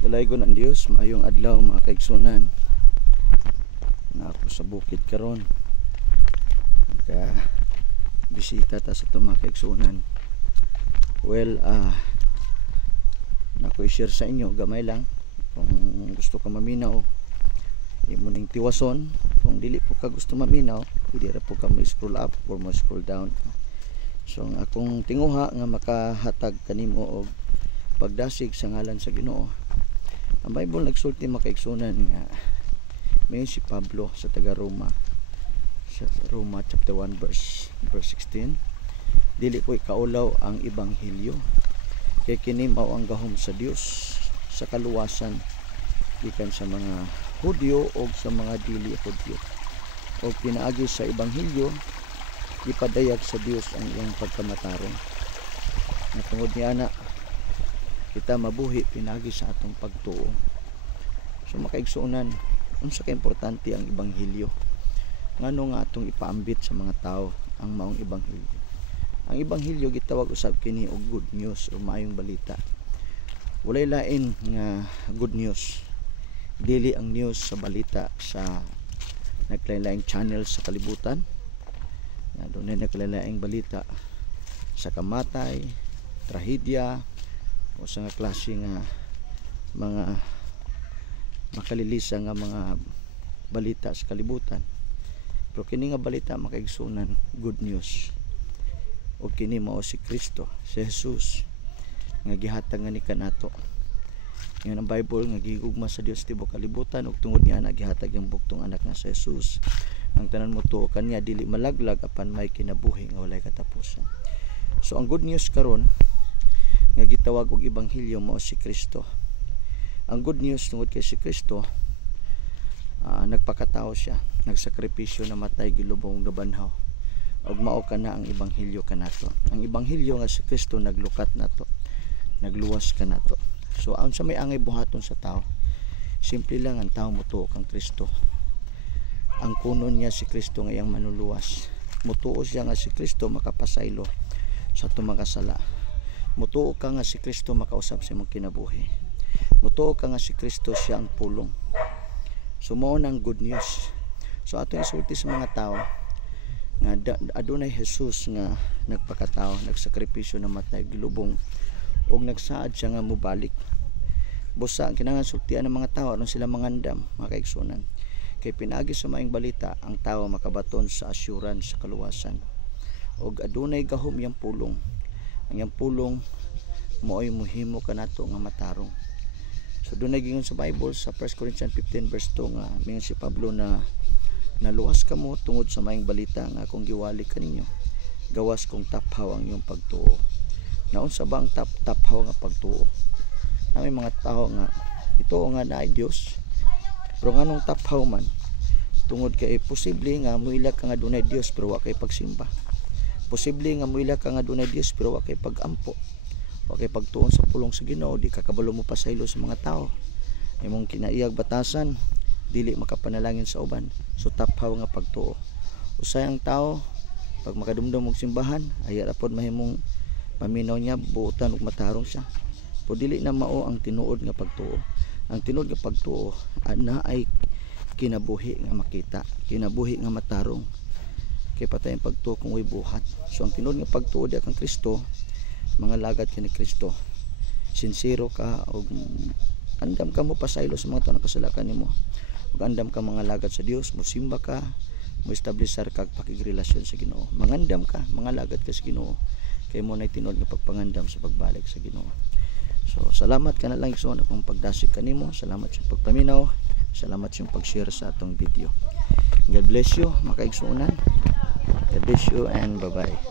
Dalaygon ang Dios, maayong adlaw mga kaigsunan. Na ako sa bukid karon. Naka bisita ta sa itong mga kaigsunan. Well, nako i-share sa inyo gamay lang. Kung gusto ka maminaw, imo ning tiwason. Kung dili po ka gusto maminaw, pwede ra po ka mo-scroll up or mo-scroll down. So ang akong tinguha nga makahatag kanimo og pagdasig sa ngalan sa Ginoo. Ang Bible nagsulti makaigsunan nga may si Pablo sa taga Roma, sa Roma chapter 1 verse 16, dili ko ikaulaw ang ebanghelyo kay kini mao ang gahom sa Dios sa kaluwasan gikan sa mga Hudyo o sa mga dili Hudyo, o pinaagi sa ebanghelyo ipadayag sa Dios ang iyang pagkamatarong. Natungod ni ana kita mabuhi pinagi sa atong pagtuo. So makaigsunan, unsa ka importante ang ebanghelyo? Ngano nga atong ipaambit sa mga tao ang maong ebanghelyo? Ang ebanghelyo gitawag usab kini og good news o maayong balita. Walay lain nga good news. Dili ang news sa balita sa naglain-laing channel sa kalibutan. Doon na naglain-laing balita sa kamatay, trahedya, o sa nga klase nga mga makalilisa nga mga balita sa kalibutan. Pero kini nga balita makaigsunan good news, o kini mao si Kristo, si Jesus nga gihatag nga ni kanato. Ngayon ang Bible nga gigugma sa Dios tibuok kalibutan, ug tungod niya na gihatag ang buktong anak nga si Jesus. Ang tanan mo tuo kaniya dili malaglag apan may kinabuhi nga walay katapusan. So ang good news karon nga gitawag og ebanghelyo mao si Kristo. Ang good news tungod kay si Kristo, nagpakatao siya, nagsakripisyo, namatay, gilubong, gabanhaw, ug mao kana ang ebanghelyo kanato. Ang ebanghelyo nga si Kristo naglukat nato, nagluwas kanato. So ang sa may angay buhaton sa tao, simple lang ang tao motuo kang Kristo. Ang kunon niya si Kristo nga iyang manuluwas. Mutuo siya nga si Kristo makapasaylo sa atong mga sala. Mutuo ka nga si Kristo makausap sa imong kinabuhi. Mutuo ka nga si Kristo siya ang pulong. So mao nang good news. So ato isulti sa mga tao nga adunay Jesus nga nagpakatao, nagsakripisyo, namatay, gilubong, og nagsaad siya nga mobalik. Busa ang kinahanglan sultian ng mga tao aron sila mangandam, mga kaigsunan. Kay pinaagi sa maayong balita ang tao makabaton sa assurance sa kaluwasan. Og adunay gahom yang pulong. Ang yang pulong mo'y muhimo kanato nga matarong. So doon nagingon sa Bible sa 1 Corinthians 15 verse 2 nga mingon si Pablo na naluwas ka mo tungod sa maayong balita nga akong giwali kaninyo. Gawas kong taphaw ang iyong pagtuo. Naunsa ba ang taphaw nga pagtuo? Na may mga tao nga ito nga naay Dios. Pero nganong taphaw man? Tungod kay posible nga muila ka nga dunay Dios pero wa kay pagsimba. Posible nga muila ka nga dunay Dios pero wa kay pagampo. Wa kay pagtuon sa pulong sa Ginoo, di ka kabalo mo pasaylo sa mga tao. Imong kinaiyag batasan, dili makapanalangin sa uban. So taphaw nga pagtuo. Usay ang tao pag makadumdum og simbahan, aya ra pod mahimong paminaw niya, buutan ug matarong siya. Pero dili na mao ang tinuod nga pagtuo. Ang tinuod nga pagtuo ana ay kinabuhi nga makita, kinabuhi nga matarong. Kay patay ang pagtuo kung way buhat. So ang tinuod nga pagtuo di kang Kristo, mga lagad ka ni Kristo. Sincero ka og andam ka mo pasaylo sa mga tao nakasalakan nimo. Ug andam ka mga lagad sa Dios, mosimba ka, mo establishar kag pakigrelasyon sa Ginoo. Mangandam ka, mga lagad ka sa Ginoo. Kay mo nay tinuod nga pagpangandam sa pagbalik sa Ginoo. So salamat ka na lang sa akong pagdasig kanimo. Salamat sa pagpaminaw. Salamat sa pag-share sa atong video. God bless you, makaigsuonan. God bless you and bye-bye.